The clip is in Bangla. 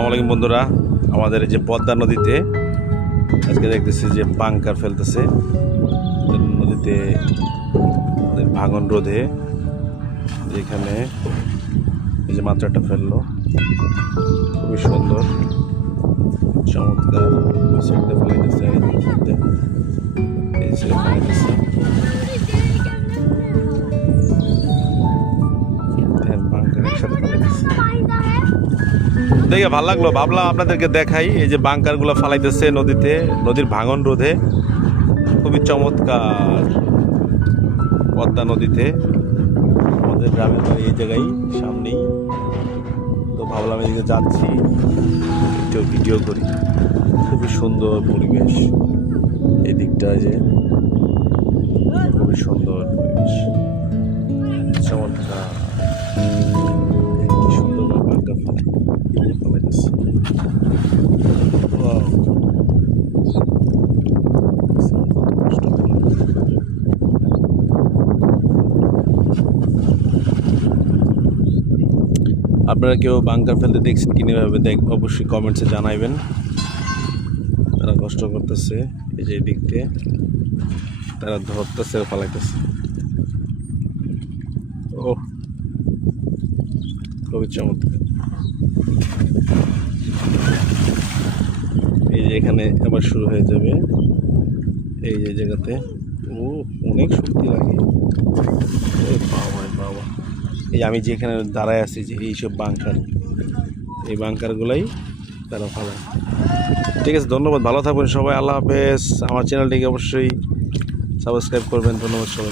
আসসালামু আলাইকুম বন্ধুরা। আমাদের এই যে পদ্মা নদীতে আজকে দেখতেছি যে বাংকার ফেলতেছে নদীতে ভাঙন রোধে। যেখানে এই যে মাত্র একটা ফেললো, খুবই সুন্দর চমৎকার। ওই সাইডটা ফেলাইতেছে, এই সাইডে ফেলাইতেছে। দেখে ভালো লাগলো, ভাবলাম আপনাদেরকে দেখাই। এই যে বাংকারগুলো ফালাইতেছে নদীতে, নদীর ভাঙন রোধে। খুবই চমৎকার পদ্মা নদীতে। আমাদের গ্রামের বাড়ি এই জায়গায় সামনেই, তো ভাবলাম এদিকে যাচ্ছি একটু ভিডিও করি। খুবই সুন্দর পরিবেশ এই দিকটা, যে খুবই সুন্দর পরিবেশ, চমৎকার। সুন্দর বাংকার ফলাইতেছে। আপনারা কেউ বাংকার ফেলতে দেখছেন কিনা অবশ্যই কমেন্টসে জানাইবেন। তারা কষ্ট করতেছে, এই যে দিক দিয়ে তারা ধরতেছে, ফালাইতেছে। ও খুবই চমৎকার। এই যে এখানে আবার শুরু হয়ে যাবে এই যে জায়গাতে। ও অনেক শক্তি লাগে বাবা বাবা। এই আমি যেখানে দাঁড়ায় আছি, যে এইসব বাংকার, এই বাংকারগুলাই তারা ভালো। ঠিক আছে, ধন্যবাদ, ভালো থাকবেন সবাই, আল্লাহ হাফেজ। আমার চ্যানেলটিকে অবশ্যই সাবস্ক্রাইব করবেন। ধন্যবাদ সবাই।